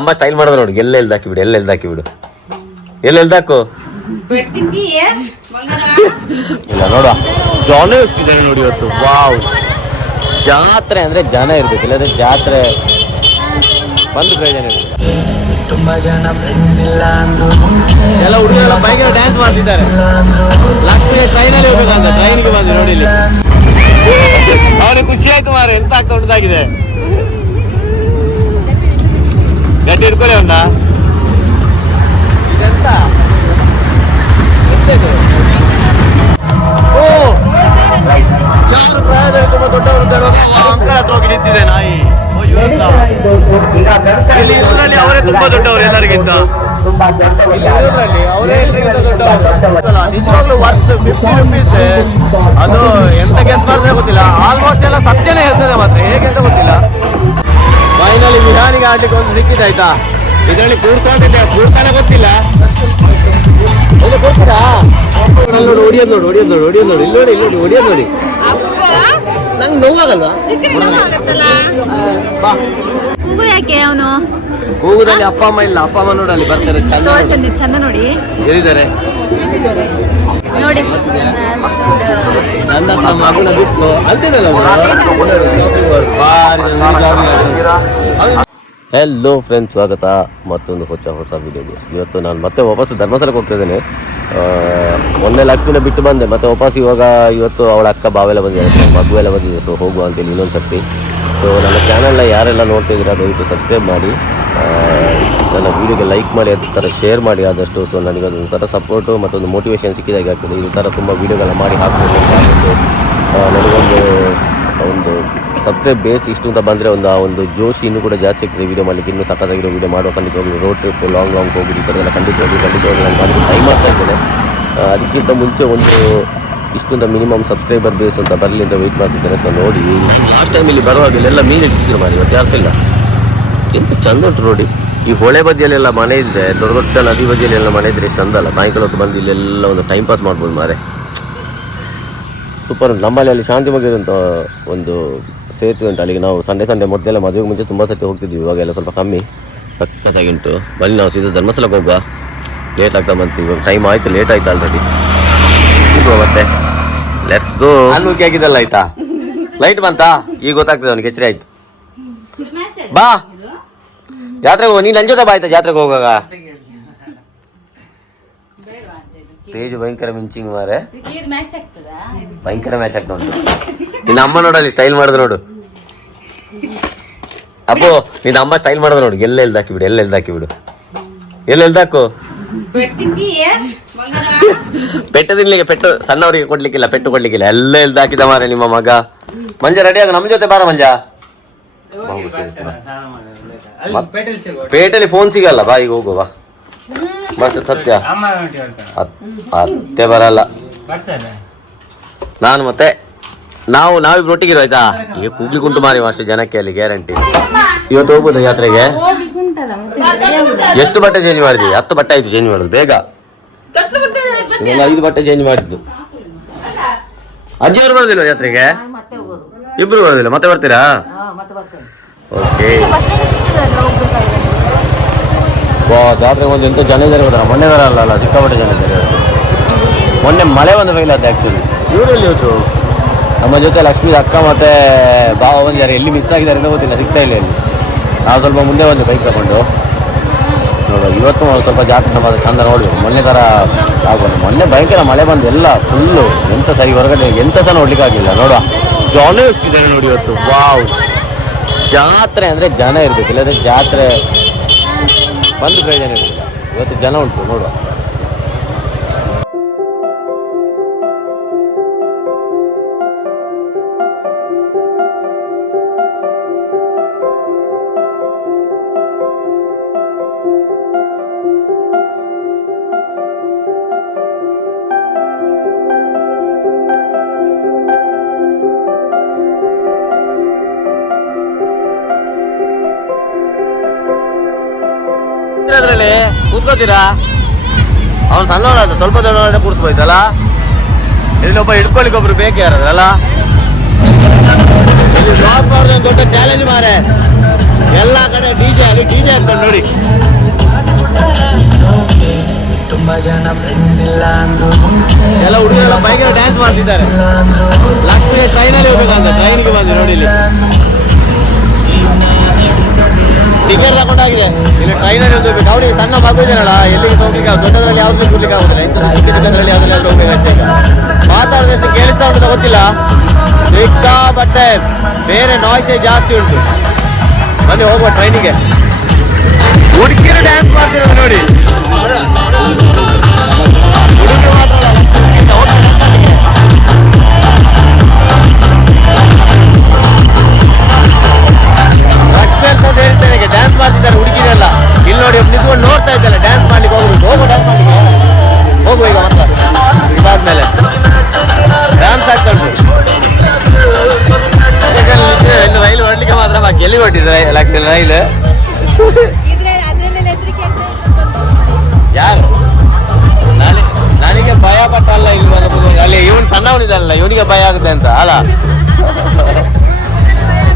ಅಮ್ಮ ಸ್ಟೈಲ್ ಮಾಡೋದು ನೋಡಿ. ಎಲ್ಲೆಲ್ಲಿ ಹಾಕಿಬಿಡು, ಎಲ್ಲೆಲ್ಲಿ ಹಾಕಿಬಿಡು, ಎಲ್ಲೆಲ್ಲಿ ಹಾಕು. ಇಲ್ಲ ನೋಡುವ, ಜನ ಎಷ್ಟಿದ್ದಾರೆ ನೋಡಿ ಇವತ್ತು. ವಾವ್, ಜಾತ್ರೆ ಅಂದ್ರೆ ಜನ ಇರ್ಬೇಕು, ಇಲ್ಲದ್ರೆ ಜಾತ್ರೆ ಬಂದು ಪ್ರಯೋಜನ ಇರಲಿಲ್ಲ. ತುಂಬಾ ಜನ ಫ್ರೆಂಡ್ಸ್ ಇಲ್ಲ ಅಂದ್ರು, ಎಲ್ಲ ಹುಡುಗರೆಲ್ಲ ಬೈಕ್ ಡ್ಯಾನ್ಸ್ ಮಾಡ್ತಿದ್ದಾರೆ. ಲಕ್ಷ್ಮಿ ಟ್ರೈನಲ್ಲಿ ಹೋಗ್ಬೇಕಂತ, ಟ್ರೈನ್ಗೆ ಬಂದು ನೋಡಿ ಇಲ್ಲಿ. ಅವ್ರಿಗೆ ಖುಷಿ ಆಯ್ತು ಮಾರು, ಎಂತ ಆಗ್ತಾ ದೊಡ್ಡದಾಗಿದೆ. ಗಟ್ಟಿ ಇಟ್ಕೊಳ್ಳಿ ಅವನ್ನ. ಇದೆಂತ ಓ, ಯಾರು ಪ್ರಾಯದಲ್ಲಿ ತುಂಬಾ ದೊಡ್ಡವರು ಅಂಕಲ್ ಹತ್ರ ಹೋಗಿ ನಿಂತಿದೆ ನಾಯಿ. ಇಲ್ಲಿ ಊರಲ್ಲಿ ಅವರೇ ತುಂಬಾ ದೊಡ್ಡವರು ಎಲ್ಲರಿಗಿಂತ. ನಿಜವಾಗ್ಲೂ ವರ್ತ್ 50 ರೂಪೀಸ್. ಅದು ಎಂತ ಗೆಸ್ ಮಾಡಿದ್ರೆ ಗೊತ್ತಿಲ್ಲ, ಆಲ್ಮೋಸ್ಟ್ ಎಲ್ಲ ಸತ್ಯನೇ ಹೇಳ್ತದೆ ಮಾತ್ರ, ಹೇಗೆ ಅಂತ ಗೊತ್ತಿಲ್ಲ. ಫೈನಲಿ ವಿಧಾನಿಗೆ ಆಡ್ಲಿಕ್ಕೆ ಒಂದು ಸಿಕ್ಕಿದ್ದಾಯ್ತಾ. ಇದರಲ್ಲಿ ಕೂರ್ತಾನೆ ಗೊತ್ತಿಲ್ಲ. ಗೊತ್ತಿಲ್ಲ ನೋಡಿ, ಹೊಡಿಯೋದು ನೋಡಿ, ಹೊಡಿಯೋದು ನೋಡಿ, ಹೊಡಿಯೋದು ನೋಡಿ, ಇಲ್ಲಿ ನೋಡಿ, ಇಲ್ಲಿ ನೋಡಿ, ಹೊಡಿಯೋದು ನೋಡಿ. ನಂಗೆ ನೋವಾಗಲ್ವಾ? ಯಾಕೆ ಅವನು ಕೂಗುದಲ್ಲಿ ಅಪ್ಪ ಅಮ್ಮ ಇಲ್ಲ. ಅಪ್ಪ ಅಮ್ಮ ನೋಡಲ್ಲಿ ಬರ್ತಾರೆ, ಚಂದ ನೋಡಿ ಎಲ್ಲಿದ್ದಾರೆ ನೋಡಿ. ನನ್ನ ಮಗುನ ಬಿಟ್ಟು ಅಲ್ತೇನಲ್ಲ. ಹೆಲೋ ಫ್ರೆಂಡ್ಸ್, ಸ್ವಾಗತ ಮತ್ತೊಂದು ಹೊಸ ವಿಡಿಯೋಗೆ. ಇವತ್ತು ನಾನು ಮತ್ತೆ ವಾಪಸ್ ಧರ್ಮಸ್ಥಳಕ್ಕೆ ಹೋಗ್ತಾ ಇದ್ದೇನೆ. ಮೊನ್ನೆ ಲಕ್ಷ್ಮಿನ ಬಿಟ್ಟು ಬಂದೆ, ಮತ್ತೆ ವಾಪಸ್ ಇವಾಗ ಇವತ್ತು ಅವಳ ಅಕ್ಕ ಬಾವೆಲ್ಲ ಬಂದಿದ್ದಾರೆ, ಮಗು ಎಲ್ಲ ಬಂದಿದೆ. ಸೊ ಹೋಗುವ ಅಂತೇಳಿ ಇನ್ನೊಂದು ಸರ್ತಿ. ಸೊ ನನ್ನ ಚಾನಲ್ನ ಯಾರೆಲ್ಲ ನೋಡ್ತಾ ಇದ್ದೀರಾ ದಯವಿಟ್ಟು ಸಬ್ಸ್ಕ್ರೈಬ್ ಮಾಡಿ, ನನ್ನ ವೀಡಿಯೋಗೆ ಲೈಕ್ ಮಾಡಿ, ಅದೇ ಥರ ಶೇರ್ ಮಾಡಿ ಆದಷ್ಟು. ಸೊ ನನಗೆ ಅದೊಂದು ಥರ ಸಪೋರ್ಟು ಮತ್ತೊಂದು ಮೋಟಿವೇಶನ್ ಸಿಕ್ಕಿದಾಗೆ ಆಗ್ತದೆ. ಈ ಥರ ತುಂಬ ವೀಡಿಯೋಗಳನ್ನ ಮಾಡಿ ಹಾಕ್ಬೋದು. ನನಗೊಂದು ಸಬ್ಸ್ಕ್ರೈಬ್ ಬೇಸ್ ಇಷ್ಟು ಅಂತ ಬಂದರೆ ಒಂದು ಜೋಶ್ ಇನ್ನೂ ಕೂಡ ಜಾಸ್ತಿ ಆಗ್ತದೆ ವೀಡಿಯೋ ಮಾಡಲಿಕ್ಕೆ. ಇನ್ನೂ ಸಕ್ಕತ್ತಾಗಿರೋ ವೀಡಿಯೋ ಮಾಡುವ ಖಂಡಿತವಾಗಿ. ರೋಡ್ ಟ್ರಿಪ್, ಲಾಂಗ್ ಹೋಗಿ ಈ ಥರದೆಲ್ಲ ಖಂಡಿತವಾಗಿ ನಾನು ಮಾಡಲಿಕ್ಕೆ ಟ್ರೈ ಮಾಡ್ತಾ ಇದ್ದೇನೆ. ಅದಕ್ಕಿಂತ ಮುಂಚೆ ಒಂದು ಇಷ್ಟೊಂದು ಮಿನಿಮಮ್ ಸಬ್ಸ್ಕ್ರೈಬರ್ ಬೇಸ್ ಅಂತ ಬರಲಿ ಅಂತ ವೆಯ್ಟ್ ಮಾಡ್ತಿದ್ದೇನೆ. ಸೊ ನೋಡಿ, ಲಾಸ್ಟ್ ಟೈಮ್ ಇಲ್ಲಿ ಬರುವಾಗ ಇಲ್ಲೆಲ್ಲ ಮೀನು ಇಟ್ಟಿದ್ರು ಮಾಡಿ, ಇವತ್ತು ಯಾರು ಇಲ್ಲ. ಎಂತ ಚಂದ ಉಂಟು ನೋಡಿ. ಈ ಹೊಳೆ ಬದಿಯಲ್ಲೆಲ್ಲ ಮನೆ ಇದ್ದರೆ, ದೊಡ್ಡ ದೊಡ್ಡ ನದಿ ಬದಿಯಲ್ಲೆಲ್ಲ ಮನೆ ಇದ್ರೆ ಚಂದ ಅಲ್ಲ. ಸಾಯಂಕಾಲ ಹೊತ್ತು ಬಂದು ಇಲ್ಲೆಲ್ಲ ಒಂದು ಟೈಮ್ ಪಾಸ್ ಮಾಡ್ಬೋದು ಮಾರೆ, ಸೂಪರ್ ಉಂಟು. ನಮ್ಮಲ್ಲಿ ಅಲ್ಲಿ ಶಾಂತಿ ಮಗಿರು ಅಂತ ಒಂದು ಸೇತುವೆ ಉಂಟು, ಅಲ್ಲಿಗೆ ನಾವು ಸಂಡೇ ಮೊದಲೆಲ್ಲ ಮದುವೆಗೆ ಮುಂಚೆ ತುಂಬ ಸತಿ ಹೋಗ್ತಿದ್ವಿ. ಇವಾಗೆಲ್ಲ ಸ್ವಲ್ಪ ಕಮ್ಮಿ, ಸಕ್ಕತ್ತಾಗಿ ಉಂಟು. ಬನ್ನಿ ನಾವು ಸೀದಾ ಧರ್ಮಸ್ಥಳಕ್ಕೆ ಹೋಗುವ. ಲೇಟ್ ಆಗ್ತಾ ಬಂತು, ಇವಾಗ ಟೈಮ್ ಆಯಿತು, ಲೇಟ್ ಆಯ್ತು ಆಲ್ರೆಡಿ. ಮತ್ತೆ ಲೆಟ್ಸ್ ಗೋ. ಅನ್ನಕ್ಕೆ ಆಗಿದ್ದಲ್ಲ ಆಯ್ತಾ, ಲೈಟ್ ಬಂತಾ ಈಗ ಗೊತ್ತಾಗ್ತದೆ ಅವನಿಗೆ, ಎಚ್ಚರಿ ಆಯ್ತು. ಬಾ ಜಾತ್ರೆಗೆ ಹೋಗ, ನೀನು ನನ್ನ ಜೊತೆ ಬಾ ಆಯ್ತಾ ಜಾತ್ರೆಗೆ ಹೋಗುವಾಗ. ತೇಜು ಭಯಂಕರ ಮಿಂಚಿಂಗ್ ಮಾರೆ, ಭಯಂಕರ ಮ್ಯಾಚ್ ಆಗ್ತಾ ಉಂಟು. ನಿನ್ನ ಅಮ್ಮ ನೋಡಲ್ಲಿ ಸ್ಟೈಲ್ ಮಾಡಿದ್ರು ನೋಡು. ಅಪ್ಪು ನಿನ್ನ ಅಮ್ಮ ಸ್ಟೈಲ್ ಮಾಡೋದು ನೋಡು. ಎಲ್ಲೆಲ್ಲಿ ಹಾಕಿಬಿಡು, ಎಲ್ಲೆಲ್ಲಿ ಹಾಕಿಬಿಡು, ಎಲ್ಲೆಲ್ಲಿ ಹಾಕು. ಪೆಟ್ಟು ತಿನ್ಲಿಕ್ಕೆ, ಪೆಟ್ಟು ಸಣ್ಣವರಿಗೆ ಕೊಡ್ಲಿಕ್ಕಿಲ್ಲ, ಪೆಟ್ಟು ಕೊಡ್ಲಿಕ್ಕಿಲ್ಲ. ಎಲ್ಲ ಎಲ್ದು ಹಾಕಿದ ಮಾರೆ ನಿಮ್ಮ ಮಗ. ಮಂಜ ರೆಡಿ ಆಗ, ನಮ್ಮ ಜೊತೆ ಬಾರ ಮಂಜ. ಪೇಟೆಯಲ್ಲಿ ಫೋನ್ ಸಿಗಲ್ಲ, ಬಾ ಈಗ ಹೋಗುವ. ಬಸ್ ಸತ್ಯ ಅತ್ತೆ ಬರಲ್ಲ, ನಾನು ಮತ್ತೆ ನಾವಿಬ್ರು ಒಟ್ಟಿಗಿರೋ ಆಯ್ತಾ. ಈಗ ಕೂಗ್ಲಿಕ್ಕೆ ಉಂಟು ಮಾರಿ ಅಷ್ಟೇ ಜನಕ್ಕೆ ಅಲ್ಲಿ ಗ್ಯಾರಂಟಿ. ಇವತ್ತು ಹೋಗ್ಬೋದು ಜಾತ್ರೆಗೆ. ಎಷ್ಟು ಬಟ್ಟೆ ಚೇಂಜ್ ಮಾಡಿದ್ವಿ? 10 ಬಟ್ಟೆ ಆಯ್ತು ಚೇಂಜ್ ಮಾಡೋದು ಬೇಗ. ಇವೆಲ್ಲ 5 ಬಟ್ಟೆ ಚೇಂಜ್ ಮಾಡಿದ್ದು. ಅಜ್ಜಿಯವರು ಬರೋದಿಲ್ಲ ಜಾತ್ರೆಗೆ? ಇಬ್ರು ಬರೋದಿಲ್ಲ, ಮತ್ತೆ ಬರ್ತೀರಾ? ಓಕೆ. ಜಾತ್ರೆಗೆ ಒಂದು ಎಂತ ಜನ ಇದ್ದಾರೆ ಗೊತ್ತಾ? ಮೊನ್ನೆ ಬರಲ್ಲ, ಸಿಕ್ಕಾಪಟ್ಟೆ ಜನ ಇದ್ದಾರೆ. ಮೊನ್ನೆ ಮಳೆ ಒಂದು ಫೈಲ್ ಅದು ಆ್ಯಕ್ಚುಲಿ. ಇವರಲ್ಲಿ ಇವತ್ತು ನಮ್ಮ ಜೊತೆ ಲಕ್ಷ್ಮೀ ಅಕ್ಕ ಮತ್ತು ಬಾವ ಬಂದಿದ್ದಾರೆ. ಎಲ್ಲಿ ಮಿಸ್ ಆಗಿದ್ದಾರೆ ಅಂತ ಗೊತ್ತಿಲ್ಲ, ಸಿಗ್ತಾ ಇಲ್ಲ ಇಲ್ಲಿ. ನಾವು ಸ್ವಲ್ಪ ಮುಂದೆ ಬಂದು ಬೈಕ್ ತಗೊಂಡು ಇವತ್ತು ಸ್ವಲ್ಪ ಜಾತ್ರೆ ನಮ್ಮ ಚಂದ ನೋಡ್ಬೇಕು. ಮೊನ್ನೆ ಥರ ಆಗೋದು. ಮೊನ್ನೆ ಭಯಂಕರ ಮಳೆ ಬಂದು ಎಲ್ಲ ಫುಲ್ಲು ಎಂತ ಸರಿ ಹೊರಗಡೆ ಎಂತ ಸಹ ನೋಡ್ಲಿಕ್ಕೆ ಆಗಲಿಲ್ಲ. ನೋಡುವ ಜನ ಎಷ್ಟಿದ್ದಾರೆ ನೋಡಿ ಇವತ್ತು. ವಾವ್, ಜಾತ್ರೆ ಅಂದರೆ ಜನ ಇರಬೇಕು, ಇಲ್ಲದ್ರೆ ಜಾತ್ರೆ ಬಂದು ಪ್ರಯೋಜನ ಇರಲಿಲ್ಲ. ಇವತ್ತು ಜನ ಉಂಟು ನೋಡುವ. ಅದ್ರಲ್ಲಿ ಕೂತ್ಕೋತೀರಾ? ಅವ್ನು ಸಣ್ಣವನಾದ, ಸ್ವಲ್ಪ ದೊಡ್ಡವನಾದ್ರೆ ಕೂರಿಸ್ಬೋಯ್ತಲ್ಲ. ಇಲ್ಲೊಬ್ಬ ಹಿಡ್ಕೊಳಿಕ್ಕೆ ಒಬ್ರು ಬೇಕೇ ಯಾರದ್ರಲ್ಲ. ಇಲ್ಲಿ ಡ್ರಾಪ್ ಮಾಡೋದು ದೊಡ್ಡ ಚಾಲೆಂಜ್ ಮಾರೆ. ಎಲ್ಲ ಕಡೆ ಡಿಜೆ, ಅಲ್ಲಿ ಡಿಜೆ ಅಂತ ನೋಡಿ. ತುಂಬಾ ಜನ ಫ್ರೆಂಡ್ಸ್ ಇಲ್ಲ ಅಂದ್ರು, ಎಲ್ಲ ಹುಡುಗರೆಲ್ಲ ಭಯಂಕರ ಡ್ಯಾನ್ಸ್ ಮಾಡ್ತಿದ್ದಾರೆ. ಲಕ್ಷ್ಮಿ ಟ್ರೈನಲ್ಲಿ ಹೋಗ್ಬೇಕಂತ, ಟ್ರೈನ್ಗೆ ಬಂದು ನೋಡಿ ಇಲ್ಲಿ ಟಿಕೆಟ್ ತಗೊಂಡಾಗಿದೆ. ಇಲ್ಲಿ ಟ್ರೈನಲ್ಲಿ ಹೋಗ್ಬೇಕು. ಅವನಿಗೆ ಸಣ್ಣ ಮಗು ಇದೆಯಲ್ಲ, ಎಲ್ಲಿಗೆ ಹೋಗ್ಲಿಕ್ಕೆ ದೊಡ್ಡದ್ರಲ್ಲಿ ಯಾವ್ದು ಕೂರ್ಲಿಕ್ಕೆ ಆಗುದಿಲ್ಲ. ಇಂಥ ಚಿಕ್ಕ ಚಿಕ್ಕದ್ರಲ್ಲಿ ಯಾವ್ದ್ರಲ್ಲಿ ಹೋಗ್ಬೇಕು ಅಷ್ಟೇ. ಮಾತಾಡಿದಷ್ಟು ಕೇಳಿಸ್ತಾ ಉಂಟು ಗೊತ್ತಿಲ್ಲ, ಸಿಕ್ಕಾಪಟ್ಟೆ ಬೇರೆ ನಾಯ್ಸೇ ಜಾಸ್ತಿ ಉಂಟು. ಬನ್ನಿ ಹೋಗುವ ಟ್ರೈನಿಗೆ. ಹುಡುಗಿರು ಡ್ಯಾನ್ಸ್ ಮಾಡ್ತಿರೋದು ನೋಡಿ. ಹುಡುಗರು ಮಾತ್ರ ಲಕ್ಷ್ಮಿ ಅಂತ ಹೇಳ್ತೇನೆ, ಡ್ಯಾನ್ಸ್ ಮಾಡ್ತಿದ್ದಾರೆ ಹುಡುಗಿರೆಲ್ಲ. ಇಲ್ಲಿ ನೋಡಿ ನಿಂತ್ಕೊಂಡು ನೋಡ್ತಾ ಇದ್ದಲ್ಲ, ಡ್ಯಾನ್ಸ್ ಮಾಡ್ಲಿಕ್ಕೆ ಹೋಗ್ಬೇಕು. ಹೋಗು ಡ್ಯಾನ್ಸ್ ಮಾಡ್ಲಿಕ್ಕೆ, ಹೋಗುವ ಈಗ ಮಾತ್ರ. ಇದಾದ್ಮೇಲೆ ಡ್ಯಾನ್ಸ್ ಆಗ್ತಾ ಉಂಟು. ಇನ್ನು ರೈಲು ಹೊರಡ್ಲಿಕ್ಕೆ ಮಾತ್ರ ಬಾಕಿ. ಎಲ್ಲಿ ಹೊರಟಿದ್ರೆ ಲಕ್ಷ್ಮಿ ರೈಲು? ಯಾರು? ನನಗೆ ಭಯ ಪಟ್ಟಲ್ಲ ಇಲ್ಲಿ ಬಂದು. ಅಲ್ಲಿ ಇವನು ಸಣ್ಣವನಿದಲ್ಲ, ಇವನಿಗೆ ಭಯ ಆಗುತ್ತೆ ಅಂತ ಅಲ್ಲ.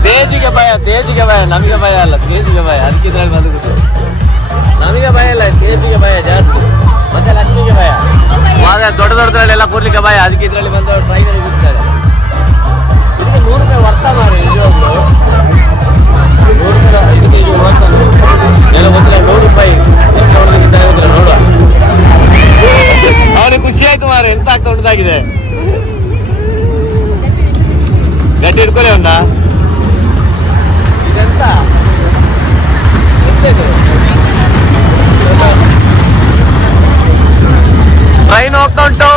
ತೇಜಿಗೆ ಭಯ, ನಮಗೆ ಭಯ ಅಲ್ಲ, ತೇಜಿಗೆ ಭಯ. ಅದಕ್ಕೆ ಇದ್ರಲ್ಲಿ ಬಂದು ನಮಗೆ ಭಯ ಇಲ್ಲ, ತೇಜಿಗೆ ಭಯ ಜಾಸ್ತಿ. ಮತ್ತೆ ಲಕ್ಷ್ಮಿಗೆ ಭಯ. ದೊಡ್ಡ ದೊಡ್ಡದ್ರಲ್ಲೆಲ್ಲ ಕೂರ್ಲಿಕ್ಕೆ ಭಯ. ಅದಕ್ಕೆ ಇದ್ರಲ್ಲಿ ಬಂದು ಟ್ರೈನಲ್ಲಿ ಕೂರ್ತಾರೆ. ಇದಕ್ಕೆ 100 ರೂಪಾಯಿ ವರ್ತ ಮಾಡಿ. ನಿಜವಾಗ್ಲು 100 ರೂಪಾಯಿ ಇದಕ್ಕೆ ಇದು ವರ್ತ ಎಲ್ಲ ಗೊತ್ತಿಲ್ಲ. 100 ರೂಪಾಯಿ ಗೊತ್ತಿಲ್ಲ, ನೋಡುವ. ಅವನಿಗೆ ಖುಷಿ ಆಯ್ತು ಮಾರು. ಎಂತ ಆಗ್ತಾ ಉಂಟಾಗಿದೆ. ಗಟ್ಟಿ ಹಿಡ್ಕೊಳ್ಳಿ ಅವನ್ನ. ಇದೆಂತ ಟ್ರೈನ್ ಹೋಗ್ತಾ ಉಂಟು.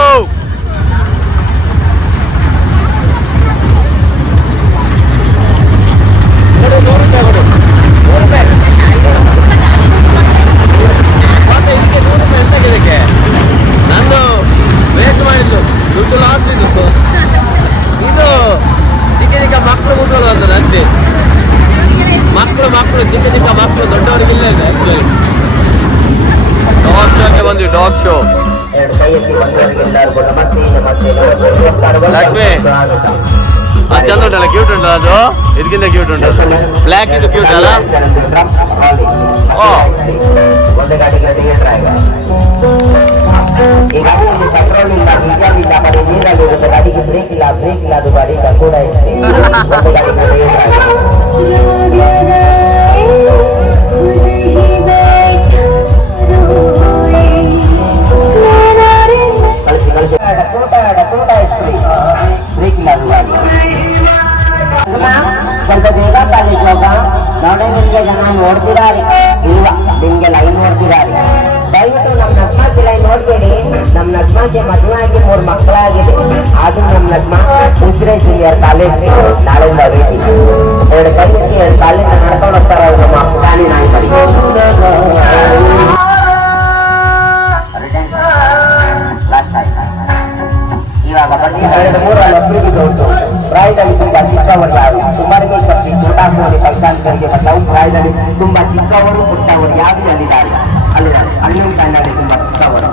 ಮತ್ತೆ ಇದಕ್ಕೆ 100 ರೂಪಾಯಿ ಎಂತಕ್ಕೆ? ಇದಕ್ಕೆ ನಂದು ವೇಸ್ಟ್ ಮಾಡಿದ್ದು ದುಡ್ಡು ಲಾಸ್ ಇದು. ಇದು ಚಿಕ್ಕ ಚಿಕ್ಕ ಮಕ್ಕಳು ಕೂತ್ಕೊಳ್ಳುವ ಅಂತ ಅಷ್ಟೇ. ಮಕ್ಕಳು ಚಿಕ್ಕ ಚಿಕ್ಕ ಮಕ್ಕಳು, ದೊಡ್ಡವರಿಗಿಲ್ಲ ಇದೆ ಆಕ್ಚುಲಿ. ಡಾಗ್ ಶೋಗೆ ಬಂದ್ವಿ, ಡಾಗ್ ಶೋ. ಲಕ್ಷ್ಮಿ ಅದು ಚಂದ ಉಂಟಲ್ಲ, ಕ್ಯೂಟ್ ಉಂಟಲ್ಲ ಅದು. ಇದಕ್ಕಿಂತ ಕ್ಯೂಟ್ ಉಂಟು. ಬ್ಲ್ಯಾಕ್ ಇದು ಕ್ಯೂಟ್ ಅಲ್ಲ? ಓ ಈ ಗಾಡಿಯಲ್ಲಿ ಪೆಟ್ರೋಲ್ ಇಲ್ಲ, ಡೀಸೆಲ್ ಇಲ್ಲ, ಬರೀ ನೀರಲ್ಲಿರುತ್ತೆ. ಗಾಡಿಗೆ ಬ್ರೇಕ್ ಇಲ್ಲ ಅದು ಗಾಡಿ ಕೂಡ ಇದೆ. ಒಂದು ಗಾಡಿಗೆ ಬ್ರೇಕ್ ಇಲ್ಲ ಅದು ಗಾಡಿ. ಸ್ವಲ್ಪ ಬೇಗ ಕಾಲೇಜ್ ಹೋಗ. ನೋಡಿ ನಿಮ್ಗೆ ಜನ ನೋಡ್ತಿದ್ದಾರೆ ಇಲ್ವಾ? ನಿಮ್ಗೆ ಲೈನ್ ನೋಡ್ತಿದ್ದಾರೆ. ದಯವಿಟ್ಟು ನಮ್ಮ ನಗ್ಮಾಕ್ಕೆ ಲೈನ್ ನೋಡ್ಬೇಡಿ. ನಮ್ಮ ನಗ್ಮಾಕ್ಕೆ ಮದುವೆ ಆಗಿ 3 ಮಕ್ಕಳಾಗಿದೆ. ಆದ್ರೂ ನಮ್ಮ ನಗ್ಮ ಉಸಿರೇ ಸೀನಿಯರ್ ಕಾಲೇಜ್ ನಾಳೆಯಿಂದ ಭೇಟಿ. 2 ಕೈ ಎತ್ತಿ 2 ಕಾಲಿಂದ ನಡ್ಕೊಂಡು ಹೋಗ್ತಾರ ನಮ್ಮ ಅಫ್ಘಾನಿ ನಾಯಕರಿಗೆ. ಇವಾಗ ಬನ್ನಿ. 2-3 ಉಂಟು. ಪ್ರಾಯದಲ್ಲಿ ತುಂಬಾ ಚಿಕ್ಕವರು ಯಾರು? ಸುಮಾರಿಗೆ ಶಕ್ತಿ ಚೂಟಾಕುವಲ್ಲಿ ಕೈಗಾರಿಕರಿಗೆ ಬದಲಾವು. ಪ್ರಾಯದಲ್ಲಿ ತುಂಬಾ ಚಿಕ್ಕವರು ಪುಟ್ಟವರು ಯಾರು ಅಲ್ಲಿದ್ದಾರೆ? ಅಲ್ಲಿನ ತಾಯಿನಲ್ಲಿ ತುಂಬಾ ಚಿಕ್ಕವರು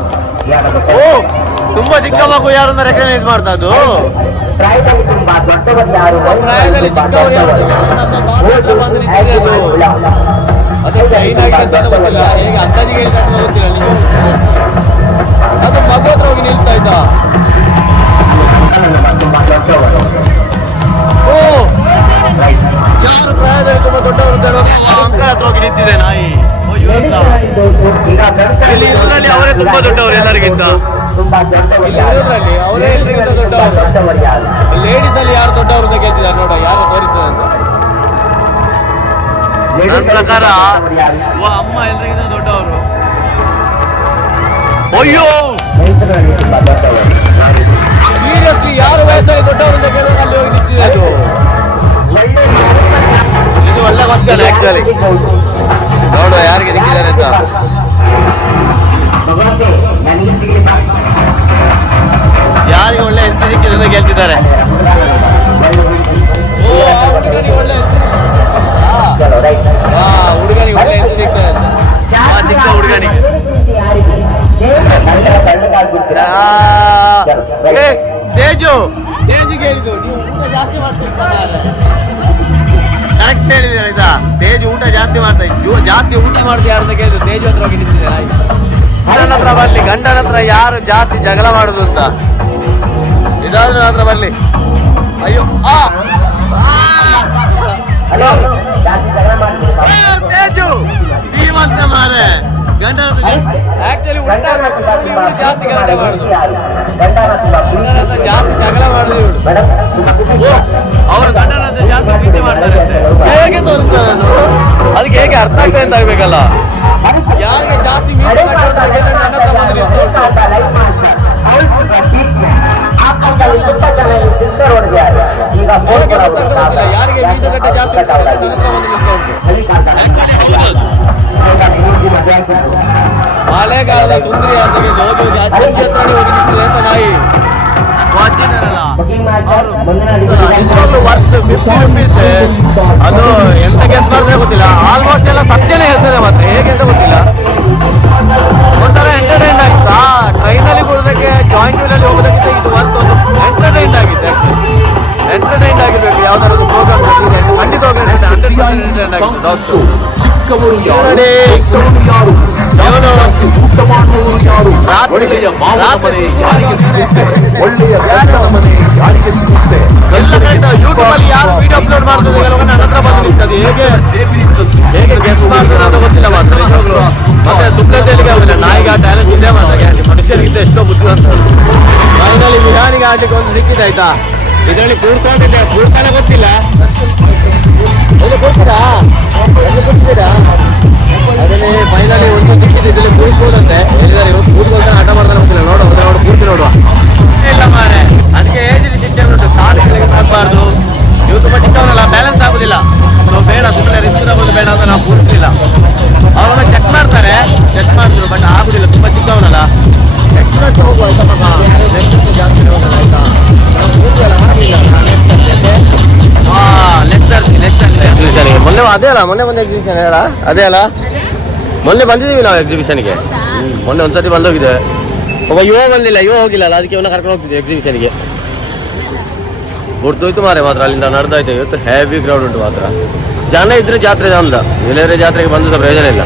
ಓ ತುಂಬಾ ಚಿಕ್ಕ ಮಗು ಯಾರು ರೆಕಗ್ನೈಸ್ ಮಾಡ್ತಾ ಅದು. ಪ್ರಾಯದಲ್ಲಿ ತುಂಬಾ ದೊಡ್ಡವರು ಯಾರು? ಪ್ರಾಯದಲ್ಲಿ ಚಿಕ್ಕವರು ಯಾರು? ನಮ್ಮ ಬಾಬು ಬಂದು ನಿಂತಿದೆ ಅದು. ಅದು ಟ್ರೈನ್ ಆಗಿ ಅಂತ ಗೊತ್ತಿಲ್ಲ, ಹೇಗೆ ಅಂದಾಜಿಗೆ ಹೇಳ್ತಾ ಗೊತ್ತಿಲ್ಲ ನೀವು. ಅದು ಮಗು ಹತ್ರ ಹೋಗಿ ನಿಲ್ತಾ ಇದ್ದ. ತುಂಬಾ ದೊಡ್ಡವರು. ಓ ಯಾರು ಪ್ರಾಯದಲ್ಲಿ ತುಂಬಾ ದೊಡ್ಡವರು ಅಂಕಲ್ ಹತ್ರ ಹೋಗಿ ನಿಂತಿದೆ ನಾಯಿ. ಇಲ್ಲಿ ಇರೋದ್ರಲ್ಲಿ ಅವರೇ ತುಂಬಾ ದೊಡ್ಡವರು ಎಲ್ಲರಿಗಿಂತ. ಇಲ್ಲಿ ಇರೋದ್ರಲ್ಲಿ ಅವರೇ ಎಲ್ಲರಿಗಿಂತ ದೊಡ್ಡವರು. ಲೇಡೀಸ್ ಅಲ್ಲಿ ಯಾರು ದೊಡ್ಡವರು ಅಂತ ಕೇಳ್ತಿದ್ದಾರೆ ನೋಡ, ಯಾರು ತೋರಿಸ್ತದೆ ಅಂತ. ನನ್ನ ಪ್ರಕಾರ ಅಮ್ಮ ಎಲ್ಲರಿಗಿಂತ ದೊಡ್ಡವರು. ಅಯ್ಯೋ ಸೀರಿಯಸ್ಲಿ ಯಾರು ವಯಸ್ಸಲ್ಲಿ ದೊಡ್ಡವರು ಅಂತ ಕೇಳುವಾಗ ಅಲ್ಲಿ ಹೋಗಿ ನಿಂತಿದೆ ಅದು. ಇದು ಒಳ್ಳೆ ಕ್ವಶ್ಚನ್ ಆಕ್ಚುಲಿ. ನೋಡುವ ಯಾರಿಗೆ ದಿಕ್ಕಿದ್ದಾರೆ ಅಂತ. ಯಾರಿಗೆ ಒಳ್ಳೆ ಹೆಂಡತಿ ಸಿಕ್ಕಿದೆ ಅಂತ ಕೇಳ್ತಿದ್ದಾರೆ. ಹುಡುಗನಿಗೆ ಒಳ್ಳೆ ಹೆಂಡತಿ ಸಿಗ್ತದೆ ಅಂತ. ಚಿಕ್ಕ ಹುಡುಗನಿಗೆ ತೇಜುಗೆ ಹೇಳಿದ್ದು ನೀವು ಊಟ ಜಾಸ್ತಿ ಮಾಡ್ತಿರ್ತಾರೆ. ಕರೆಕ್ಟ್ ಹೇಳಿದ್ದೀರ ಆಯ್ತಾ? ತೇಜು ಊಟ ಜಾಸ್ತಿ ಮಾಡುದು ಯಾರು ಅಂತ ಕೇಳಿದ್ರು, ತೇಜು ಹತ್ರ ಹೋಗಿ ನಿಂತಿದೆ ನಾಯಿ. ಗಂಡನ ಹತ್ರ ಬರ್ಲಿ, ಗಂಡನ ಹತ್ರ ಯಾರು ಜಾಸ್ತಿ ಜಗಳ ಮಾಡುದು ಅಂತ. ಇದಾದ್ರೂ ನನ್ನ ಹತ್ರ ಬರ್ಲಿ. ಅಯ್ಯೋ ತೇಜು ಶ್ರೀಮಂತ ಮಾರೆ ಗಂಡನ ಆಕ್ಚುಲಿ ಜಾಸ್ತಿ ಗಲಾಟೆ ಮಾಡುದು, ಗಂಡನ ಹತ್ರ ಜಾಸ್ತಿ ಜಗಳ ಮಾಡುದು ಇವಳು. ಅವರು ಗಂಡನ ಹತ್ರ ಜಾಸ್ತಿ ಪ್ರೀತಿ ಮಾಡ್ತಾರೆ ಅಂತೆ. ಹೇಗೆ ತೋರಿಸ್ತಾರೆ ಅದು? ಅದಕ್ಕೆ ಹೇಗೆ ಅರ್ಥ ಆಗ್ತದೆ ಅಂತ ಆಗ್ಬೇಕಲ್ಲ. ಯಾರಿಗೆ ಜಾಸ್ತಿ ಮೀಸೆ ಕಟ್ಟೋದಾಗೆ ನನ್ನ ಹತ್ರ ಬಂದು ಯಾರಿಗೆ ಮೀಸೆ ಕಟ್ಟ ಜಾಸ್ತಿ ನನ್ನ ಹತ್ರ ಬಂದು ಮಳೆಗಾಲದ ಸುಂದರಿ ಅಂತ ಹೋಗಿ ಹೋಗಿ ನಿಂತಿದೆ ಅಂತ ನಾಯಿ. ಅದು ಎಂತ ಗೆಸ್ ಮಾಡಿದ್ರೆ ಗೊತ್ತಿಲ್ಲ, ಆಲ್ಮೋಸ್ಟ್ ಎಲ್ಲ ಸತ್ಯನೇ ಹೇಳ್ತದೆ ಮಾತ್ರ, ಹೇಗೆ ಅಂತ ಗೊತ್ತಿಲ್ಲ. ಒಂಥರ ಎಂಟರ್ಟೈನ್ ಆಗ್ತಾ ಟ್ರೈನಲ್ಲಿ ಬರೋದಕ್ಕೆ ಜಾಯಿಂಟ್ ವೀಲಲ್ಲಿ ಹೋಗೋದಕ್ಕಿಂತ ಇದು ವರ್ತ್ ಒಂದು ಎಂಟರ್ಟೈನ್ ಆಗಿದೆ. ಎಂಟರ್ಟೈನ್ ಆಗಿರ್ಬೇಕು ಯಾವ್ದಾದ್ರು ಪ್ರೋಗ್ರಾಮ್ ಖಂಡಿತವಾಗಿ ಎಂಟರ್ಟೈನ್ ಆಗಿತ್ತು. ಯೂಟ್ಯೂಬ್ ಅಲ್ಲಿ ಯಾರು ವಿಡಿಯೋ ಅಪ್ಲೋಡ್ ಮಾಡ್ತಾರೆ ನನ್ನ ಹತ್ರ ಬಂದು ನಿಲ್ತದೆ. ಹೇಗೆ ಗೆಸ್ಟ್ ಮಾಡ್ತಾರೆ ಅಂತ ಗೊತ್ತಿಲ್ಲ ಮಾತ್ರ ನಿಜವಾಗ್ಲು. ಮತ್ತೆ ಸುಪ್ಲತೆಯಲ್ಲಿ ಆಗುದಿಲ್ಲ, ನಾಯಿಗೆ ಆ ಟ್ಯಾಲೆಂಟ್ ಇದೆ ಮಾತ್ರ ಗ್ಯಾರಂಟಿ. ಮನುಷ್ಯರಿಗಿಂತ ಎಷ್ಟೋ ಬುದ್ಧಿವಂತ. ಫೈನಲಿ ವಿಹಾನಿಗೆ ಆಟಕ್ಕೆ ಒಂದು ಸಿಕ್ಕಿದೆ ಆಯ್ತಾ. ಇದರಲ್ಲಿ ಕೂರ್ಕೊಂಡಿದ್ದೆ, ಕೂರ್ತಾನೆ ಗೊತ್ತಿಲ್ಲ. ಕೊಡ್ತೀರಾ ಕೊಡ್ತೀರಾ ಅದನ್ನೇ ಫೈನಲಿ ಒಂದು ಸಿಕ್ಕಿದೆ. ಇದರಲ್ಲಿ ಕೂರಿಸ್ಬೋದಂತೆ. ಎಲ್ಲಿದ್ದಾರೆ ಇವತ್ತು ಕೂರ್ಸ್ಕೊಳ್ತಾನೆ, ಆಟ ಮಾಡ್ತಾನೆ ಗೊತ್ತಿಲ್ಲ. ನೋಡು ಕೂರ್ತಿ ನೋಡುವ ಇಲ್ಲ ಮಾರೆ. ಅದಕ್ಕೆ ಏಜಿನ ಶಿಕ್ಷೆ ಉಂಟು, ಸಾಲಿಗೆ ಹಾಕಬಾರ್ದು. ಇವು ತುಂಬ ಚಿಕ್ಕವನಲ್ಲ, ಬ್ಯಾಲೆನ್ಸ್ ಆಗುದಿಲ್ಲ. ಸೊ ಬೇಡ, ಸುಮ್ಮನೆ ರಿಸ್ಕ್ ತಗೋದು ಬೇಡ ಅಂತ ನಾವು ಕೂರಿಸಲಿಲ್ಲ. ಅವರನ್ನ ಚೆಕ್ ಮಾಡ್ತಾರೆ, ಚೆಕ್ ಮಾಡಿದ್ರು, ಬಟ್ ಆಗುದಿಲ್ಲ, ತುಂಬ ಚಿಕ್ಕವನಲ್ಲ. ಎಕ್ಸ್ಪರ್ಟ್ ಹೋಗುವ ಆಯ್ತಾ ಮಗ, ಜಾಸ್ತಿ ಹೋಗೋದು ಆಯ್ತಾ. ಎಕ್ಸಿಬಿಷನ್ಗೆ ಮೊನ್ನೆ ಅದೇ ಅಲ್ಲ, ಮೊನ್ನೆ ಎಕ್ಸಿಬಿಷನ್ ಹೇಳ ಅದೇ ಅಲ್ಲ. ಮೊನ್ನೆ ಬಂದಿದ್ದೀವಿ ನಾವು ಎಕ್ಸಿಬಿಷನ್ಗೆ. ಮೊನ್ನೆ ಒಂದ್ಸತಿ ಬಂದೋಗಿದೆ. ಒಬ್ಬ ಯುವ ಬಂದಿಲ್ಲ, ಯುವ ಹೋಗಿಲ್ಲ ಅಲ್ಲ, ಅದಕ್ಕೆ ಅವನ್ನ ಕರ್ಕೊಂಡು ಹೋಗ್ತಿದ್ದೆ ಎಕ್ಸಿಬಿಷನ್ಗೆ. ಗುರ್ತೋಯ್ತು ಮಾರೆ ಮಾತ್ರ, ಅಲ್ಲಿಂದ ನಡೆದಾಯ್ತು. ಇವತ್ತು ಹೆವಿ ಕ್ರೌಡ್ ಉಂಟು ಮಾತ್ರ. ಜನ ಇದ್ರೆ ಜಾತ್ರೆ ಚಂದ, ಎಲ್ಲರೇ ಜಾತ್ರೆಗೆ ಬಂದು ಸಹ ಪ್ರಯೋಜನ ಇಲ್ಲ.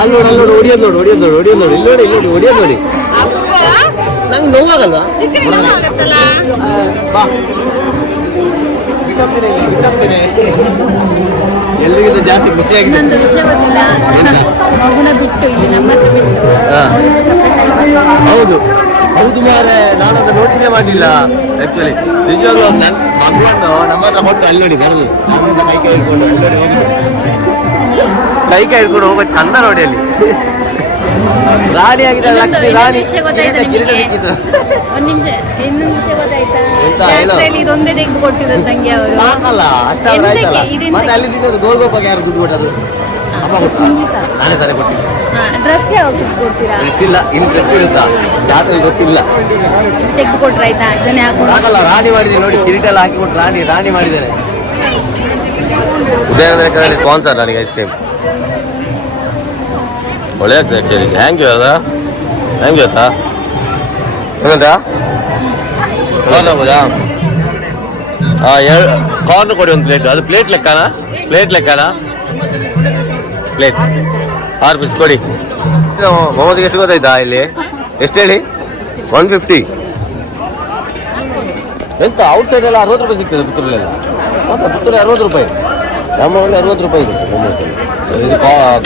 ಅಲ್ಲಿ ನೋಡು ಹೊಡಿಯೋದು ನೋಡಿ ಹೊಡಿಯೋದು ನೋಡಿ. ನಂಗೆ ನೋವಾಗಲ್ವಾ? ಎಲ್ರಿಗಿಂತ ಜಾಸ್ತಿ ಖುಷಿಯಾಗಿದೆ. ನಂದು ವಿಷಯ ಗೊತ್ತಿಲ್ಲ, ಮಗುನ ಬಿಟ್ಟು ಇಲ್ಲಿ ನಮ್ಮ ಬಿಟ್ಟು ಹೌದು ಮಾರೆ, ನಾನು ಅದು ನೋಟಿಸೇ ಮಾಡಲಿಲ್ಲ ಆಕ್ಚುಲಿ. ನಿಜವಾಗ್ಲೂ ನನ್ನ ಮಗುವನ್ನು ನಮ್ಮ ಹತ್ರ ಕೊಟ್ಟು ಅಲ್ಲಿ ನೋಡಿ ಬರೋದು. ನನ್ನಿಂದ ಕೈ ಹಿಡ್ಕೊಂಡು ಅಲ್ಲಿ ನೋಡಿ ಹೋಗಿದ್ದು, ಕೈ ಹಿಡ್ಕೊಂಡು ಹೋಗೋ ಚಂದ ನೋಡಿ ಅಲ್ಲಿ. ರಾಣಿ ಆಗಿದೆ ಲಕ್ಷ್ಮಿ ರಾಣಿ. ಒಂದ್ ನಿಮಿಷ, ಇನ್ನೊಂದು ವಿಷಯ ಗೊತ್ತಾಯ್ತಾ? ಇದೊಂದೇ ತೆಗೆದು ಕೊಟ್ಟಿರೋದು ತಂಗಿ ಅವರು. ಸಾಕಲ್ಲ ಅಷ್ಟಾದ್ರೆ ಆಯ್ತಲ್ಲ. ಮತ್ತೆ ಅಲ್ಲಿ ತಿನ್ನೋದು ಗೋಲ್ಗೋಪಾಗೆ ಯಾರು ದುಡ್ಡು ಕೊಟ್ಟರು? ಅಮ್ಮ ಕೊಟ್ಟು, ನಾನೇ ತಾನೇ ಕೊಟ್ಟಿದ್ದೆ. ಡ್ರೆಸ್ ಯಾವಾಗ ಕೊಡ್ತೀರಾ? ಡ್ರೆಸ್ ಇಲ್ಲ, ಇನ್ನು ಡ್ರೆಸ್ ಇರುತ್ತಾ? ಜಾತ್ರೆ ಡ್ರೆಸ್ ಇಲ್ಲ, ತೆಗೆದು ಕೊಟ್ರೆ ಆಯ್ತಾ? ಇದನ್ನೇ ಹಾಕೊಂಡು ಸಾಕಲ್ಲ. ರಾಣಿ ಮಾಡಿದ್ದೀನಿ ನೋಡಿ, ಕಿರೀಟ ಎಲ್ಲ ಹಾಕಿ ಕೊಟ್ಟು ರಾಣಿ ಮಾಡಿದ್ದೇನೆ. ಉದಯನಗರದಲ್ಲಿ ಸ್ಪಾನ್ಸರ್ ನನಗೆ ಐಸ್ ಕ್ರೀಮ್. ಒಳ್ಳೆ ಆಗ್ತದೆ ಆ್ಯಕ್ಚುಲಿ. ಹ್ಯಾಂಗ್ ಅದ ಹೆಂಗೆ ಗೊತ್ತಾ? ಹೆಂಗಂತ ಹೋಗ್ಬೋದಾ? ಕಾರ್ನ್ ಕೊಡಿ ಒಂದು ಪ್ಲೇಟ್. ಅದು ಪ್ಲೇಟ್ ಲೆಕ್ಕನಾ? ಪ್ಲೇಟ್ 6 ಪೀಸ್ ಕೊಡಿ. ಮೊಮೋಸ್ಗೆ ಎಷ್ಟು ಗೊತ್ತಾಯ್ತಾ ಇಲ್ಲಿ? ಎಷ್ಟು ಹೇಳಿ? 150. ಎಂತ ಔಟ್ಸೈಡ್ ಎಲ್ಲ 60 ರೂಪಾಯಿ ಸಿಗ್ತದೆ ಪುತ್ತೂರಲ್ಲೆಲ್ಲ. ಮಾತ್ರ ಪುತ್ತೂರು 60 ರೂಪಾಯಿ, ನಮ್ಮ ಒಳ್ಳೆ 60 ರೂಪಾಯಿ ಇದೆ ಮೊಮೋಸ್. ಇದು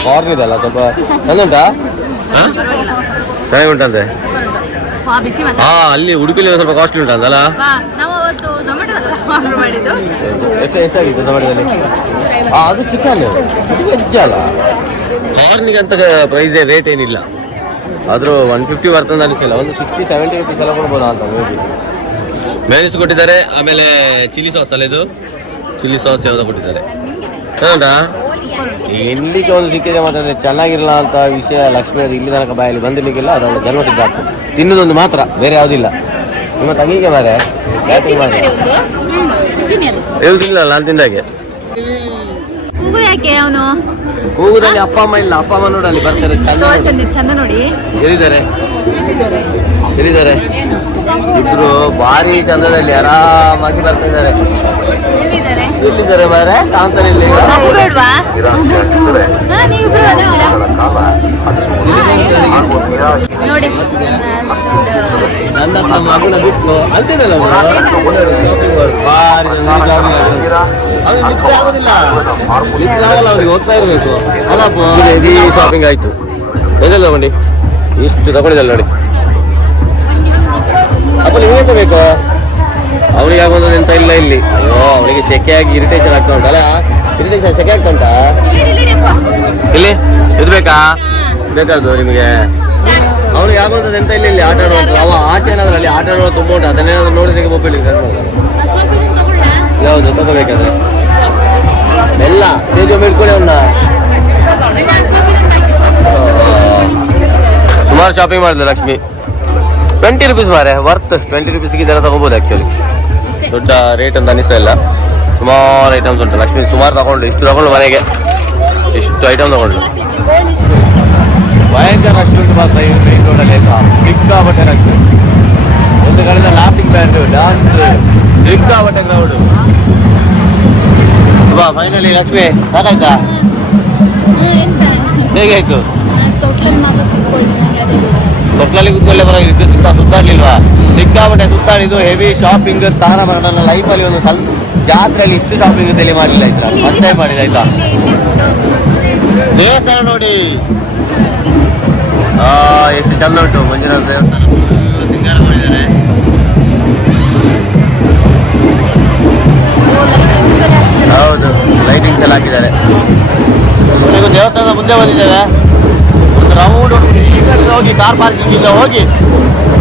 ಕಾರ್ನ್ ಇದೆ ಅಲ್ಲ, ಸ್ವಲ್ಪ ಚಂದುಂಟಾ? ಚೆನ್ನಾಗಿ ಉಂಟಂತೆ. ಅಲ್ಲಿ ಉಡುಪಿಲಿ ಸ್ವಲ್ಪ ಕಾಸ್ಟ್ಲಿ ಉಂಟಂತಲ್ಲ. ಎಷ್ಟಾಗಿತ್ತು ಟೊಮೆಟೊದಲ್ಲಿ? ಅದು ಚಿಕನ್, ಅದು ವೆಜ್ ಅಲ್ಲ. ಕಾರ್ನಿಗೆ ಅಂತ ಪ್ರೈಸ್ ರೇಟ್ ಏನಿಲ್ಲ. ಆದರೂ 150 ಬರ್ತದೆ ಅನಿಸಿಲ್ಲ. ಒಂದು 60-70 ರುಪೀಸ್ ಎಲ್ಲ ಕೊಡ್ಬೋದಾ ಅಂತ ಮೇಬಿ. ಮ್ಯಾನೇಜ್ ಕೊಟ್ಟಿದ್ದಾರೆ. ಆಮೇಲೆ ಚಿಲ್ಲಿ ಸಾಸ್ ಅಲ್ಲ, ಇದು ಚಿಲ್ಲಿ ಸಾಸ್ ಯಾವ್ದು ಕೊಟ್ಟಿದ್ದಾರೆ. ಹೌದಾ? ಇಲ್ಲಿಗೆ ಒಂದು ಸಿಕ್ಕಿದೆ ಮಾತ್ರ ಚೆನ್ನಾಗಿರಲ್ಲ ಅಂತ ವಿಷಯ. ಲಕ್ಷ್ಮಿ ಅದು ಇಲ್ಲಿ ತನಕ ಬಾಯಲ್ಲಿ ಬಂದಿರ್ಲಿಕ್ಕಿಲ್ಲ. ಅದೊಂದು ಜನ್ಮಸಿದ್ಧ ಆಗ್ತದೆ. ತಿನ್ನೋದೊಂದು ಮಾತ್ರ, ಬೇರೆ ಯಾವುದಿಲ್ಲ. ನಿಮ್ಮ ತಂಗಿಗೆ ಮಾರೆ ಬ್ಯಾಟಿಂಗ್ ಮಾಡಿ ತಿನ್ನಲ್ಲ. ನಾನು ತಿಂದಾಗೆ ಯಾಕೆ ಅವನು ಕೂಗುದಲ್ಲಿ ಅಪ್ಪ ಅಮ್ಮ ಇಲ್ಲ. ಅಪ್ಪ ಅಮ್ಮ ನೋಡಲ್ಲಿ ಬರ್ತಾರೆ, ಚಂದ ನೋಡಿ ಎಲ್ಲಿದ್ದಾರೆ ಇಬ್ರು ಭಾರಿ ಚಂದದಲ್ಲಿ ಆರಾಮಾಗಿ ಬರ್ತಾ ಇದ್ದಾರೆ. ಎಲ್ಲಿದ್ದಾರೆ? ಎಲ್ಲಿದ್ದಾರೆ ಮಾರೆ? ಕಾಂತಾನೆ ಇಲ್ಲ ಈಗ. ಬೇಡ್ವಾ? ನೀವಿಬ್ರು ಅದಾವಲ್ಲ? ನೋಡಿ ನನ್ನ ಮಗನ ಬಿಟ್ಟು ಅಲ್ತೇನಲ್ಲ ನಿದ್ರೆ ಆಗೋದಿಲ್ಲ, ನಿದ್ರೆ ಆಗಲ್ಲ ಅವ್ರಿಗೆ, ಹೋಗ್ತಾ ಇರ್ಬೇಕು ಅಲ್ಲಪ್ಪ. ಹೆವಿ ಶಾಪಿಂಗ್ ಆಯ್ತು. ಎಲ್ಲೆಲ್ಲ ತಗೊಂಡು ಇಷ್ಟು ತಗೊಂಡಿದ್ದಲ್ಲ ನೋಡಿ. ಅಪ್ಪ ನೀವೇಂತ ಬೇಕು? ಅವನಿಗೆ ಆಗೋದು ಎಂತ ಇಲ್ಲ ಇಲ್ಲಿ. ಅಯ್ಯೋ ಅವನಿಗೆ ಸೆಕೆಯಾಗಿ ಇರಿಟೇಷನ್ ಆಗ್ತಾ ಉಂಟಲ್ಲ, ಇರಿಟೇಷನ್ ಸೆಕೆ ಆಗ್ತಾ ಉಂಟಾ ಇಲ್ಲಿ? ಇದು ಬೇಕಾ? ಬೇಕಾದ್ರು ನಿಮಗೆ? ಅವ್ನಿಗೆ ಆಗೋದು ಎಂತ ಇಲ್ಲ ಇಲ್ಲಿ ಆಟ ಆಡುವಂತ. ಅವ ಆಚೆ ಏನಾದ್ರಲ್ಲಿ ಆಟ ಆಡುವ ತುಂಬ ಉಂಟು, ಅದನ್ನೇನಾದ್ರು ನೋಡಿದ್ರೆ ಮೊಬೈಲ್ ಯಾವುದು ತಗೋಬೇಕಾದ್ರೆ ಎಲ್ಲ ತೇಜೊಮ್ಮೆ ಇಟ್ಕೊಳ್ಳಿ ಅವನ್ನ. ಸುಮಾರು ಶಾಪಿಂಗ್ ಮಾಡಿದೆ ಲಕ್ಷ್ಮಿ. 20 rupees ಮಾರೆ, ವರ್ತ್ 20 rupeesಗೆ ಇದೆಲ್ಲ ತಗೋಬೋದು. ಆ್ಯಕ್ಚುಲಿ ದೊಡ್ಡ ರೇಟ್ ಅಂತ ಅನಿಸ್ತಾ ಇಲ್ಲ. ಸುಮಾರು ಐಟಮ್ಸ್ ಉಂಟು. ಲಕ್ಷ್ಮಿ ಸುಮಾರು ತಗೊಂಡು, ಇಷ್ಟು ತಗೊಂಡು ಮನೆಗೆ ಇಷ್ಟು ಐಟಮ್ ತಗೊಂಡು. ಭಯಂಕರ ರಶ್ ಉಂಟು ಮಾತ್ರ ಈ ಮೈನ್ ರೋಡಲ್ಲಿ. ಸಿಕ್ಕಾಬಟ್ಟೆ ರಶ್. ಒಂದು ಕಡೆಯಿಂದ ಲಾಫಿಂಗ್ ಬ್ಯಾಂಡ್, ಡಾನ್ಸ್, ಸಿಕ್ಕಾಬಟ್ಟೆ ಕ್ರೌಡು. ಬಾ ಫೈನಲಿ ಲಕ್ಷ್ಮಿ ಸಾಕಾಯ್ತಾ? ಹೇಗೆ ಆಯ್ತು? ತೊಟ್ಲಲ್ಲಿ ಕೂತ್ಕೊಳ್ಳೆ ಬರೋದು, ಸುತ್ತಾಡ್ಲಿಲ್ವಾ? ಸಿಕ್ಕಾಬಟ್ಟೆ ಸುತ್ತಾಡಿದ್ದು, ಹೆವಿ ಶಾಪಿಂಗ್. ತಾನ ನನ್ನ ಲೈಫಲ್ಲಿ ಒಂದು ಸ್ವಲ್ಪ ಜಾತ್ರೆಯಲ್ಲಿ ಇಷ್ಟು ಶಾಪಿಂಗ್ ತಲೆ ಮಾಡಲಿಲ್ಲ ಆಯ್ತಾ, ಫಸ್ಟ್ ಟೈಮ್ ಮಾಡಿಲ್ಲ ಆಯ್ತಾ. ದೇವಸ್ಥಾನ ನೋಡಿ ಎಷ್ಟು ಚಂದ ಉಂಟು. ಮಂಜುನಾಥ ದೇವಸ್ಥಾನ ಸಿಂಗಾರ ಮಾಡಿದ್ದಾರೆ. ಹೌದು, ಲೈಟಿಂಗ್ಸ್ ಎಲ್ಲ ಹಾಕಿದ್ದಾರೆ. ಒಂದು ದೇವಸ್ಥಾನದ ಮುಂದೆ ಬಂದಿದ್ದೇವೆ. ಒಂದು ರೌಂಡ್ ಈ ಕಡೆ ಹೋಗಿ ಕಾರ್ ಪಾರ್ಕಿಂಗ್ ಇಲ್ಲ ಹೋಗಿ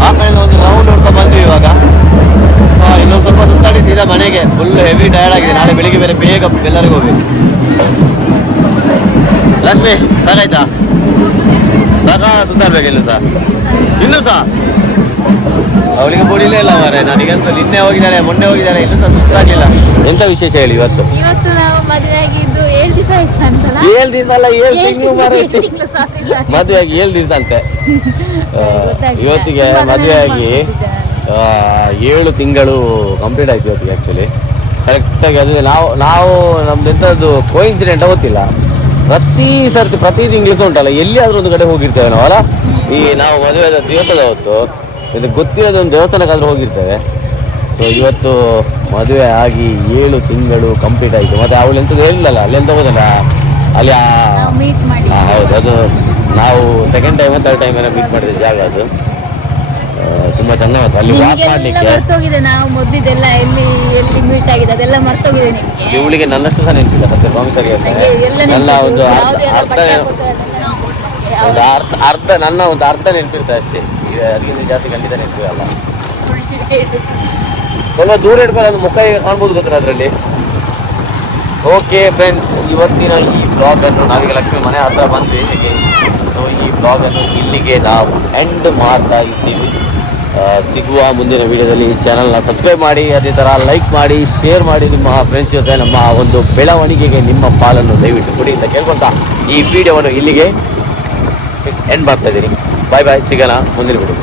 ಆ ಕಡೆ ಒಂದು ರೌಂಡ್ ಹೊಡ್ಕೊಂಡು ಬಂದ್ವಿ. ಇವಾಗ ಇನ್ನೊಂದು ಸ್ವಲ್ಪ ಸುತ್ತಾಡಿ ಸೀದಾ ಮನೆಗೆ. ಫುಲ್ ಹೆವಿ ಟಯರ್ಡ್ ಆಗಿದೆ. ನಾಳೆ ಬೆಳಿಗ್ಗೆ ಬೇರೆ ಬೇಗ ಎಲ್ಲರಿಗೂ ಹೋಗ್ಬೇಕು. ಲಕ್ಷ್ಮಿ ಸಾಕಾಯ್ತಾ? ಸುತ್ತಾಡ್ಬೇಕು ಇನ್ನು ಸಹ, ಇನ್ನೂ ಸಹ ಅವಳಿಗೆ ಬುಡಿಲೇ ಇಲ್ಲ ಮಾರೆ. ನನಗಂತೂ ನಿನ್ನೆ ಹೋಗಿದ್ದಾರೆ, ಮೊನ್ನೆ ಹೋಗಿದ್ದಾರೆ, ಇನ್ನೂ ಸಹ ಸುತ್ತಾಗಿಲ್ಲ. ಎಂತ ವಿಶೇಷ ಹೇಳಿ ಇವತ್ತು? ಇವತ್ತು ನಾವು ಮದುವೆ ಆಗಿದ್ದು 7 ದಿವಸ ಆಯ್ತು ಅಂತಲ್ಲ? 7 ದಿವಸ ಅಲ್ಲ, 7 ತಿಂಗಳು ಮಾರೆ. ಮದುವೆ ಆಗಿ 7 ದಿವಸ ಅಂತೆ. ಇವತ್ತಿಗೆ ಮದುವೆ ಆಗಿ 7 ತಿಂಗಳು ಕಂಪ್ಲೀಟ್ ಆಯ್ತು ಇವತ್ತಿಗೆ. ಆ್ಯಕ್ಚುಲಿ ಕರೆಕ್ಟಾಗಿ ಅದು ನಾವು ನಮ್ದು ಎಂಥದ್ದು ಕೋಇನ್ಸಿಡೆಂಟ್ ಗೊತ್ತಿಲ್ಲ. ಪ್ರತಿ ತಿಂಗಳು ಉಂಟಲ್ಲ, ಎಲ್ಲಿಯಾದ್ರೂ ಒಂದು ಕಡೆ ಹೋಗಿರ್ತೇವೆ ನಾವು ಅಲ್ಲ. ಈ ನಾವು ಮದುವೆ ದಿವಸದ ಹೊತ್ತು ಇದು ಗೊತ್ತಿರೋದು ಒಂದು ದೇವಸ್ಥಾನಕ್ಕಾದ್ರೂ ಹೋಗಿರ್ತೇವೆ. ಸೊ ಇವತ್ತು ಮದುವೆ ಆಗಿ 7 ತಿಂಗಳು ಕಂಪ್ಲೀಟ್ ಆಯಿತು. ಮತ್ತು ಅವಳು ಎಂಥದ್ದು ಹೇಳಿಲ್ಲಲ್ಲ, ಅಲ್ಲಿ ಎಂತ ಹೋದಲ್ಲ ಅಲ್ಲಿ. ಹೌದು, ಅದು ನಾವು ಸೆಕೆಂಡ್ ಟೈಮ್ ಥರ್ಡ್ ಟೈಮ್ ಏನೋ ಮೀಟ್ ಮಾಡಿದ ಜಾಗ. ಅದು ತುಂಬ ಚೆನ್ನಾಗಿತ್ತು. ಅಲ್ಲಿ ವಾಕ್ ಮಾಡಲಿಕ್ಕೆ ಮರ್ತೋಗಿದೆ. ನಾವು ಮೊದಲಿದೆಲ್ಲ ಎಲ್ಲಿ ಮೀಟ್ ಆಗಿದೆ ಅದೆಲ್ಲ ಮರ್ತೋಗಿದೆ ನಿಮಗೆ. ಇವಳಿಗೆ ನನ್ನಷ್ಟು ಸಹ ನೆನಪಿಲ್ಲ ಸತ್ಯ ಪ್ರಾಮಿಸರಿ. ನನ್ನ ಒಂದು ಅರ್ಧ ನೆನಪಿರ್ತದೆ ಅಷ್ಟೇ. ಅದಕ್ಕಿಂತ ಜಾಸ್ತಿ ಖಂಡಿತ ನೆನಪಿರಲ್ಲ. ಸ್ವಲ್ಪ ದೂರ ಇಟ್ಕೊಂಡು ಅದು ಮುಖ ಕಾಣ್ಬೋದು ಗೊತ್ತಿಲ್ಲ ಅದರಲ್ಲಿ. ಓಕೆ ಫ್ರೆಂಡ್ಸ್, ಇವತ್ತಿನ ಈ ಬ್ಲಾಗನ್ನು ನಾವೀಗ ಲಕ್ಷ್ಮಿ ಮನೆ ಹತ್ರ ಬಂದು ಸೊ ಈ ಬ್ಲಾಗನ್ನು ಇಲ್ಲಿಗೆ ನಾವು ಎಂಡ್ ಮಾಡ್ತಾ ಇದ್ದೀವಿ. ಸಿಗುವ ಮುಂದಿನ ವಿಡಿಯೋದಲ್ಲಿ. ಈ ಚಾನಲ್ನ ಸಬ್ಸ್ಕ್ರೈಬ್ ಮಾಡಿ, ಅದೇ ಥರ ಲೈಕ್ ಮಾಡಿ, ಶೇರ್ ಮಾಡಿ. ನಿಮ್ಮ ಫ್ರೆಂಡ್ಸ್ ಜೊತೆ ನಮ್ಮ ಒಂದು ಬೆಳವಣಿಗೆಗೆ ನಿಮ್ಮ ಪಾಲನ್ನು ದಯವಿಟ್ಟು ಕೊಡಿ ಅಂತ ಕೇಳ್ಕೊತಾ ಈ ವಿಡಿಯೋವನ್ನು ಇಲ್ಲಿಗೆ ಎಂಡ್ ಮಾಡ್ತಾ ಇದ್ದೀನಿ. ಬಾಯ್ ಬಾಯ್, ಸಿಗೋಣ ಮುಂದಿನ ವಿಡಿಯೋ.